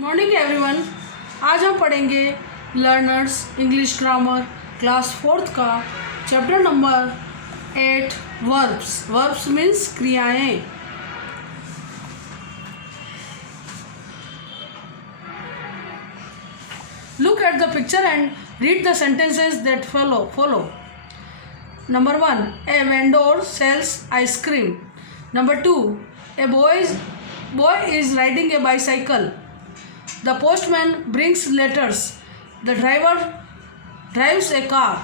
Morning everyone. आज हम पढ़ेंगे learners English grammar class 4th का chapter number 8 verbs. Verbs means क्रियाएं। Look at the picture and read the sentences that follow. Number 1, a vendor sells ice cream. Number 2, a boy is riding a bicycle. The postman brings letters. The driver drives a car.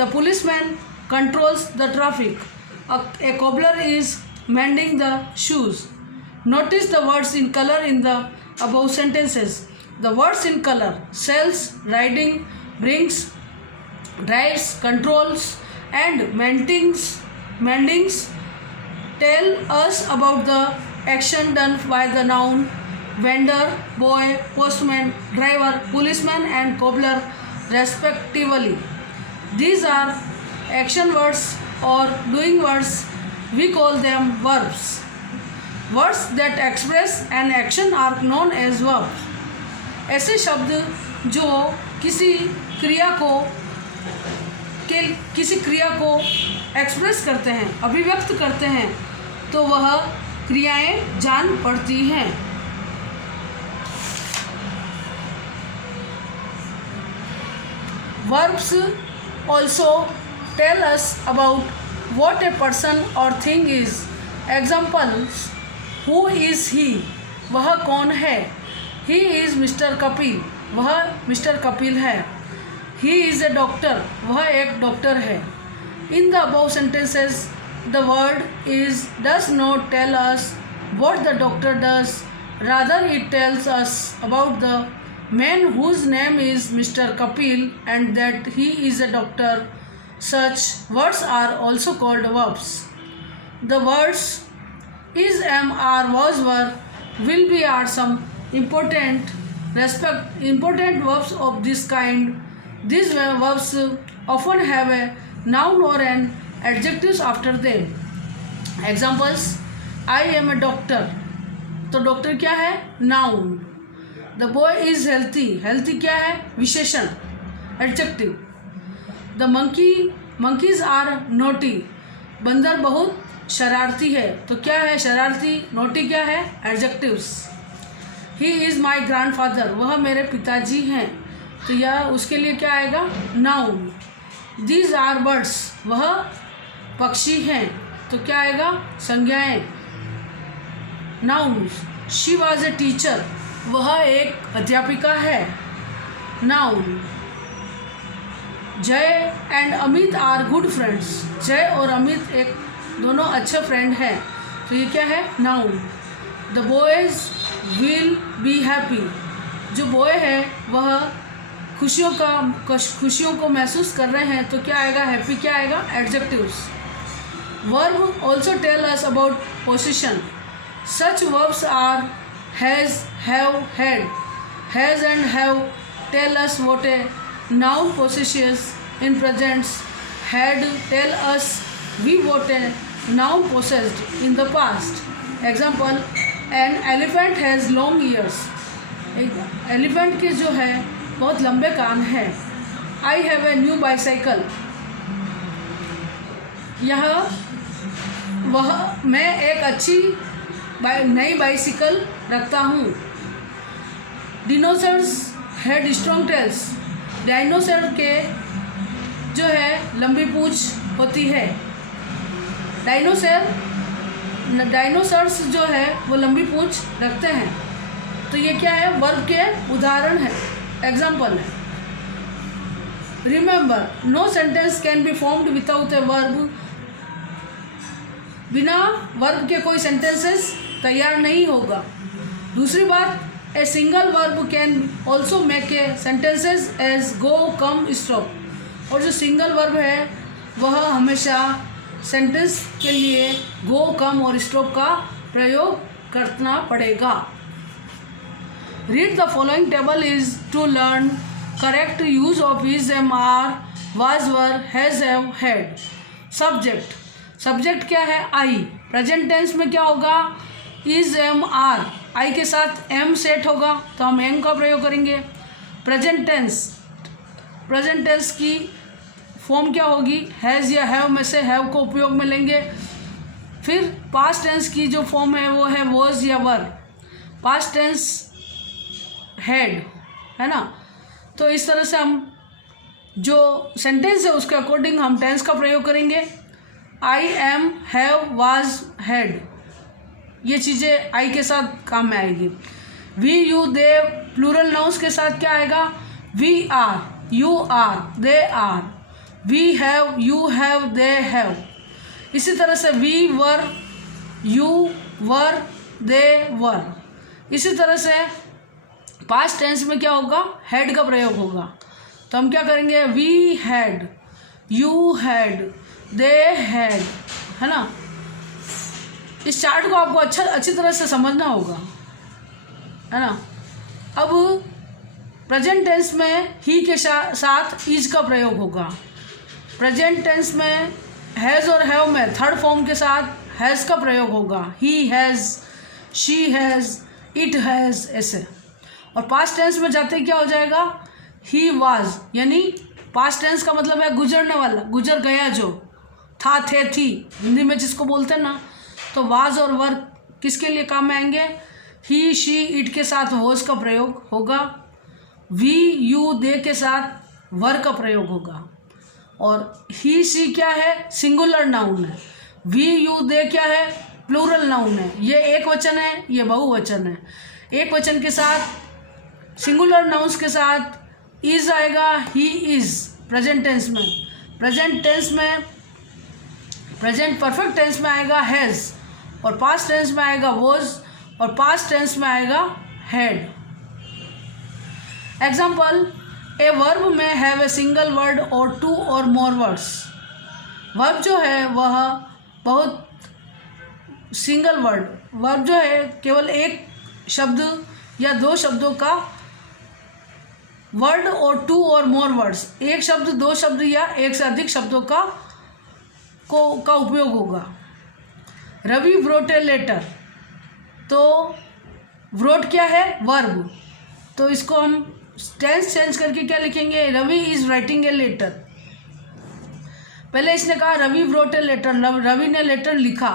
The policeman controls the traffic. A cobbler is mending the shoes. Notice the words in color in the above sentences. The words in color: sells, riding, brings, drives, controls, and mendings tell us about the action done by the noun vendor, boy, postman, driver, policeman and cobbler respectively. These are action words or doing words. We call them verbs. Words that express an action are known as verbs. ऐसे शब्द जो किसी क्रिया को express करते हैं, अभिव्यक्त करते हैं, तो वह क्रियाएं जान पड़ती हैं। Verbs also tell us about what a person or thing is. Examples: who is he? वह कौन है? He is Mr. Kapil. वह मिस्टर कपिल है। He is a doctor. वह एक डॉक्टर है। In the above sentences, the word is does not tell us what the doctor does. Rather, it tells us about the man whose name is Mr. Kapil and that he is a doctor. Such words are also called verbs. The words is, am, are, was, were, will be are some important verbs of this kind. These verbs often have a noun or an adjective after them. Examples: I am a doctor. तो doctor क्या है? Noun. The boy is healthy. Healthy क्या है? विशेषण, adjective. The monkeys are naughty. बंदर बहुत शरारती है. तो क्या है शरारती? नोटी क्या है? Adjectives. He is my grandfather. वह मेरे पिताजी हैं. तो यह उसके लिए क्या आएगा? नाउन. These are birds. वह पक्षी हैं. तो क्या आएगा? संज्ञाएं, noun. She was a teacher. वह एक अध्यापिका है, noun. Jay and Amit are good friends. Jay और अमित दोनों अच्छे फ्रेंड हैं. तो ये क्या है? Noun. The boys will be happy. जो बॉय है वह खुशियों को महसूस कर रहे हैं. तो क्या आएगा? हैप्पी क्या आएगा? Adjectives. Verb also tell us about position. Such verbs are has, have, had. Has and have tell us what a noun possesses in present. Had tell us we what a noun possessed in the past. Example: an elephant has long ears. Elephant के जो है बहुत लंबे कान हैं. I have a new bicycle. मैं एक अच्छी नई बाइसिकल रखता हूँ. डिनोसर्स हैड स्ट्रॉन्ग टेल्स. डायनासोर के जो है लंबी पूंछ होती है. डायनासोर्स जो है वो लंबी पूंछ रखते हैं. तो ये क्या है? वर्ब के उदाहरण है, एग्जाम्पल है. Remember, no sentence can be formed without a verb. बिना वर्ब के कोई सेंटेंसेस तैयार नहीं होगा. दूसरी बात, a single verb can also make a sentences as go, come, stop. और जो सिंगल वर्ब है वह हमेशा सेंटेंस के लिए गो, कम और स्टॉप का प्रयोग करना पड़ेगा. Read the following table is to learn correct use of is, am, are, was, were, has, have, had. Subject क्या है? आई. प्रेजेंट टेंस में क्या होगा? Is, am, are. आई के साथ एम सेट होगा तो हम एम का प्रयोग करेंगे। प्रेजेंट टेंस की फॉर्म क्या होगी, हैज़ या हैव में से हैव को उपयोग में लेंगे। फिर पास्ट टेंस की जो फॉर्म है वो है वॉज या वर। पास्ट टेंस हैड, है ना। तो इस तरह से हम जो सेंटेंस है उसके अकॉर्डिंग हम टेंस का प्रयोग करेंगे। I, am, have, was, had, ये चीज़ें आई के साथ काम में आएगी। We, you, they plural nouns के साथ क्या आएगा, we are, you are, they are, we have, you have, they have. इसी तरह से वी वर, यू वर, दे वर। इसी तरह से पास्ट टेंस में क्या होगा, हैड का प्रयोग होगा। तो हम क्या करेंगे, we had, you had, they had, है ना। इस चार्ट को आपको अच्छी तरह से समझना होगा, है ना। अब प्रेजेंट टेंस में ही के साथ इज का प्रयोग होगा। प्रेजेंट टेंस में हैज़ और हैव में थर्ड फॉर्म के साथ हैज़ का प्रयोग होगा। He has, she has, it has, ऐसे। और पास्ट टेंस में जाते क्या हो जाएगा, ही वाज, यानी पास्ट टेंस का मतलब है गुजरने वाला, गुजर गया, जो था, थे, थी, हिंदी में जिसको बोलते हैं ना। तो वाज और वर किसके लिए काम में आएंगे, ही, शी, इट के साथ वॉज का प्रयोग होगा। वी, यू, दे के साथ वर का प्रयोग होगा। और ही, शी क्या है, सिंगुलर नाउन है। वी, यू, दे क्या है, प्लूरल नाउन है। ये एक वचन है, ये बहुवचन है। एक वचन के साथ सिंगुलर नाउन्स के साथ इज आएगा, ही इज प्रेजेंट टेंस में। प्रेजेंट टेंस में, प्रेजेंट परफेक्ट टेंस में आएगा हैज़, और पास्ट टेंस में आएगा वॉज, और पास्ट टेंस में आएगा हैड। एग्जाम्पल, ए वर्ब में हैव ए सिंगल वर्ड और टू और मोर वर्ड्स। वर्ब जो है वह बहुत सिंगल वर्ब जो है केवल एक शब्द या दो शब्दों का वर्ड और टू और मोर वर्ड्स, एक शब्द, दो शब्द या एक से अधिक शब्दों का उपयोग होगा। रवि व्रोट ए लेटर, तो व्रोट क्या है, वर्ब। तो इसको हम टेंस चेंज करके क्या लिखेंगे, Ravi is writing a letter. पहले इसने कहा Ravi wrote a letter, Ravi ने लेटर लिखा।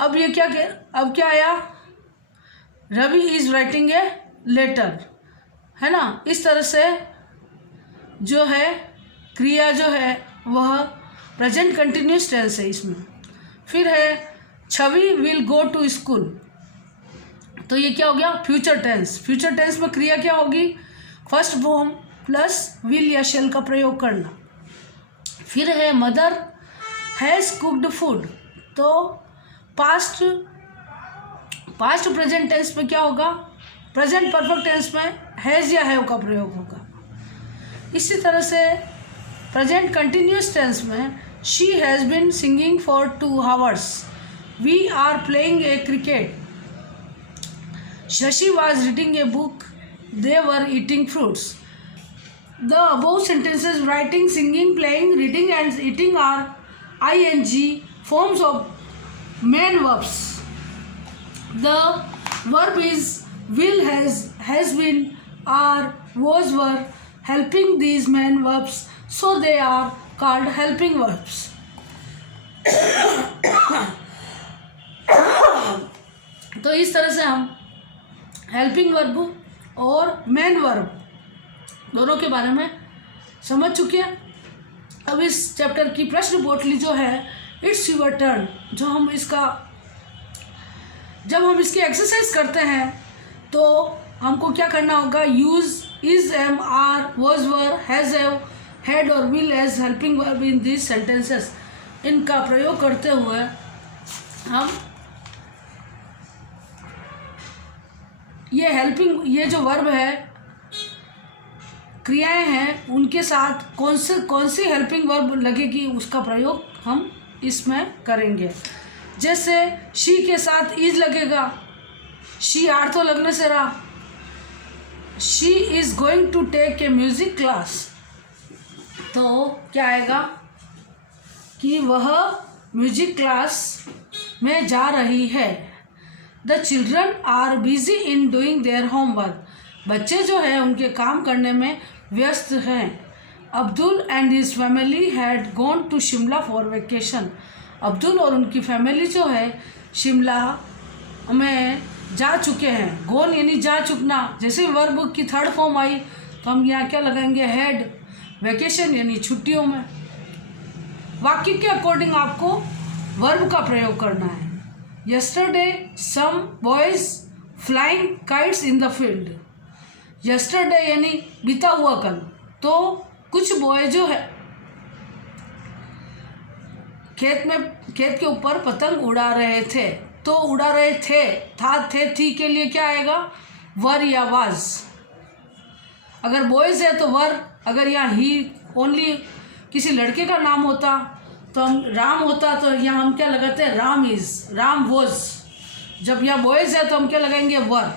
अब ये अब क्या आया, Ravi is writing a letter, है ना। इस तरह से जो है क्रिया जो है वह प्रेजेंट कंटिन्यूस टेंस है इसमें। फिर है छवि विल गो टू स्कूल, तो ये क्या हो गया, फ्यूचर टेंस। फ्यूचर टेंस में क्रिया क्या होगी, फर्स्ट फॉर्म प्लस विल या शेल का प्रयोग करना। फिर है मदर हैज़ कुक्ड फूड, तो पास्ट प्रेजेंट टेंस में क्या होगा, प्रेजेंट परफेक्ट टेंस में हैज़ या हैव का प्रयोग होगा। इसी तरह से प्रेजेंट कंटिन्यूस टेंस में she has been singing for 2 hours, we are playing a cricket, Shashi was reading a book, they were eating fruits. The above sentences writing, singing, playing, reading and eating are ing forms of main verbs. The verb is will, has been, are, was, were helping these main verbs, so they are called helping verbs. तो इस तरह से हम helping verb और main verb दोनों के बारे में समझ चुके हैं। अब इस चैप्टर की प्रश्न पोटली जो है, इट्स यूर टर्न, जब हम इसकी एक्सरसाइज करते हैं तो हमको क्या करना होगा, use is, am, are, was, were, has, have, had और will as helping verb in this sentences, इनका प्रयोग करते हुए हम ये जो वर्ब है, क्रियाएं हैं, उनके साथ कौन सी हेल्पिंग वर्ब लगेगी उसका प्रयोग हम इसमें करेंगे। जैसे शी के साथ इज लगेगा, शी आर तो लगने से रहा, she is going to take a music class, तो क्या आएगा कि वह म्यूजिक क्लास में जा रही है। The children are busy in doing their homework. बच्चे जो है उनके काम करने में व्यस्त हैं। Abdul and his family had gone to Shimla for vacation. Abdul और उनकी फैमिली जो है शिमला में जा चुके हैं। गोन यानी जा चुकना। जैसे वर्ब की थर्ड फॉर्म आई तो हम यहाँ क्या लगाएंगे, हैड। वेकेशन यानी छुट्टियों में। वाक्य के अकॉर्डिंग आपको वर्ब का प्रयोग करना है। Yesterday some boys flying kites in the field. Yesterday यानी बीता हुआ कल, तो कुछ बॉय जो है खेत के ऊपर पतंग उड़ा रहे थे। तो उड़ा रहे थे, था, थे, थी के लिए क्या आएगा, वर या वाज। अगर बॉयज है तो वर। अगर यहाँ ही ओनली किसी लड़के का नाम होता तो हम राम होता तो यहाँ हम क्या लगाते हैं, राम इज, राम वॉज। जब यहाँ बॉयज है तो हम क्या लगाएंगे, वर।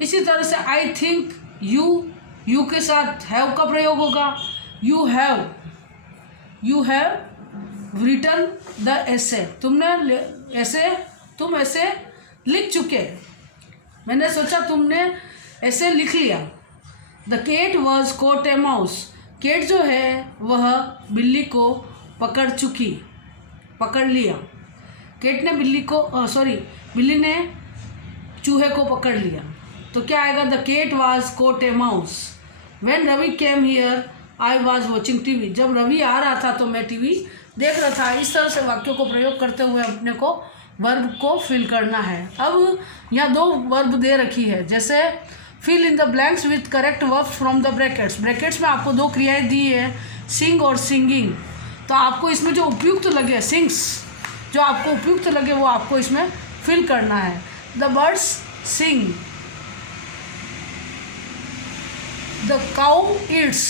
इसी तरह से आई थिंक यू के साथ हैव का प्रयोग होगा। यू हैव रिटन द ऐसे। तुम ऐसे लिख चुके। मैंने सोचा तुमने ऐसे लिख लिया। The cat was caught a mouse. Cat जो है वह बिल्ली को पकड़ लिया। केट ने बिल्ली ने चूहे को पकड़ लिया। तो क्या आएगा, the cat was caught a mouse. When Ravi came here I was watching TV. जब रवि आ रहा था तो मैं टीवी देख रहा था। इस तरह से वाक्यों को प्रयोग करते हुए अपने को वर्ब को फिल करना है। अब यहाँ दो वर्ब दे रखी है, जैसे fill in the blanks with correct verb from the brackets. Brackets में आपको दो क्रियाएं दी है, सिंग और सिंगिंग। तो आपको इसमें जो उपयुक्त लगे, सिंग्स, जो आपको उपयुक्त लगे वो आपको इसमें फिल करना है। The birds sing, the cow eats,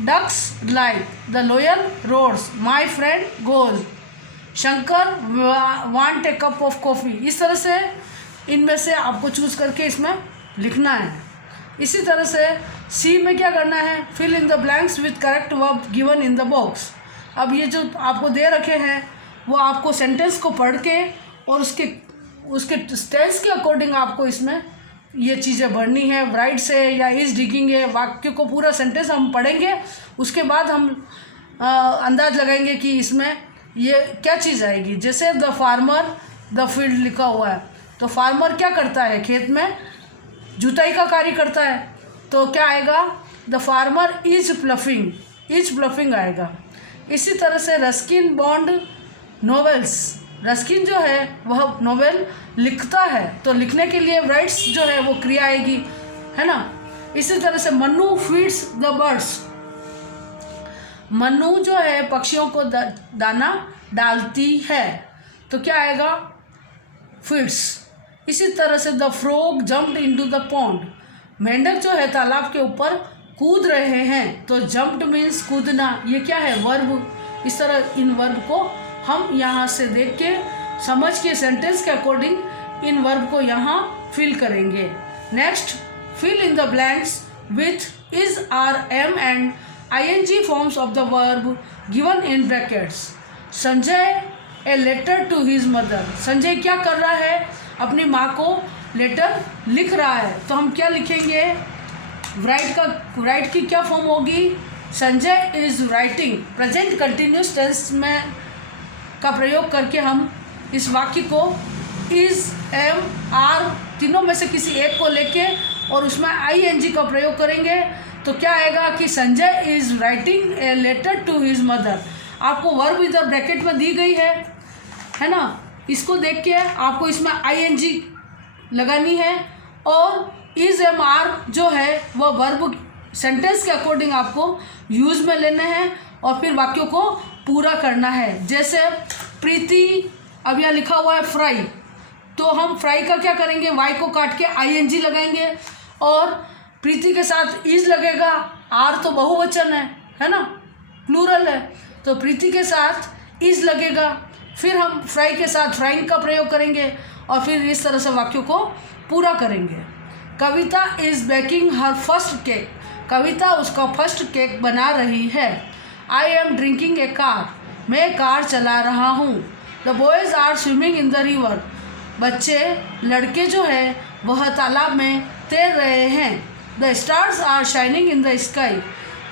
ducks like, the loyal roars, my friend goes, Shankar want a cup of coffee। इस तरह से इनमें से आपको चूज करके इसमें लिखना है। इसी तरह से सी में क्या करना है, fill in the blanks with correct verb given in the box. अब ये जो आपको दे रखे हैं वो आपको सेंटेंस को पढ़ के और उसके टेंस के अकॉर्डिंग आपको इसमें ये चीज़ें भरनी है। राइट से या इज डिगिंग है, वाक्य को पूरा सेंटेंस हम पढ़ेंगे, उसके बाद हम अंदाज लगाएंगे कि इसमें ये क्या चीज़ आएगी। जैसे द फार्मर द फील्ड लिखा हुआ है, तो फार्मर क्या करता है, खेत में जुताई का कार्य करता है। तो क्या आएगा, द फार्मर इज प्लफिंग आएगा। इसी तरह से रस्किन बॉन्ड नॉवेल्स। रस्किन जो है वह नोवेल लिखता है, तो लिखने के लिए राइट्स जो है वो क्रिया आएगी, है ना। इसी तरह से Mannu feeds the birds. Mannu जो है पक्षियों को दाना डालती है, तो क्या आएगा, फीड्स। इसी तरह से the frog jumped into the pond. मेंढक जो है तालाब के ऊपर कूद रहे हैं, तो जंप्ड मीन्स कूदना, ये क्या है, वर्ब। इस तरह इन वर्ब को हम यहाँ से देख के समझ के सेंटेंस के अकॉर्डिंग इन वर्ब को यहाँ फिल करेंगे। Next, fill in the blanks with is, are, am and ing forms of the verb given in brackets. Sanjay a letter to his mother. Sanjay क्या कर रहा है, अपनी माँ को लेटर लिख रहा है, तो हम क्या लिखेंगे, राइट की क्या फॉर्म होगी, Sanjay is writing. Present continuous tense में का प्रयोग करके हम इस वाक्य को इज, एम, आर तीनों में से किसी एक को लेके और उसमें ing का प्रयोग करेंगे, तो क्या आएगा कि Sanjay is writing a letter to his mother. आपको वर्ब इधर ब्रैकेट में दी गई है ना, इसको देख के आपको इसमें ing लगानी है और इज, एम, आर जो है वह वर्ब सेंटेंस के अकॉर्डिंग आपको यूज में लेने हैं और फिर वाक्यों को पूरा करना है। जैसे प्रीति, अब यहाँ लिखा हुआ है फ्राई, तो हम फ्राई का क्या करेंगे, वाई को काट के ing लगाएंगे और प्रीति के साथ इज लगेगा। आर तो बहुवचन है ना, प्लूरल है, तो प्रीति के साथ इज लगेगा। फिर हम फ्राई के साथ फ्राइंग का प्रयोग करेंगे और फिर इस तरह से वाक्यों को पूरा करेंगे। Kavita is baking her first cake. Kavita उसका फर्स्ट केक बना रही है। I am drinking a car. मैं कार चला रहा हूँ। The boys are swimming in the river. बच्चे लड़के जो है वह तालाब में तैर रहे हैं। The stars are shining in the sky.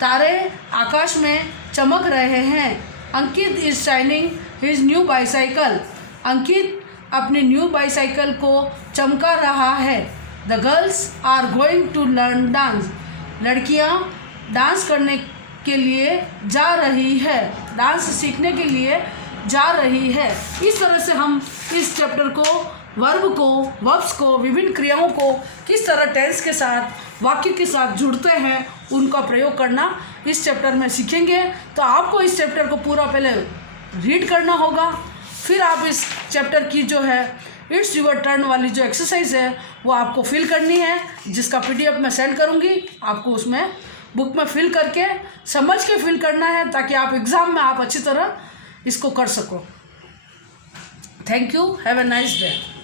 तारे आकाश में चमक रहे हैं। Ankit is shining his new bicycle. Ankit अपनी न्यू बाईसाइकिल को चमका रहा है। The girls are going to learn dance. लड़कियां डांस करने के लिए जा रही है, डांस सीखने के लिए जा रही है। इस तरह से हम इस चैप्टर को, वर्ब को, वर्ब्स को, विभिन्न क्रियाओं को किस तरह टेंस के साथ, वाक्य के साथ जुड़ते हैं, उनका प्रयोग करना इस चैप्टर में सीखेंगे। तो आपको इस चैप्टर को पूरा पहले रीड करना होगा, फिर आप इस चैप्टर की जो है इट्स यूर टर्न वाली जो एक्सरसाइज है वो आपको फिल करनी है, जिसका PDF मैं सेंड करूँगी। आपको उसमें बुक में फिल करके समझ के फिल करना है, ताकि आप एग्ज़ाम में आप अच्छी तरह इसको कर सको। Thank you, have a nice day.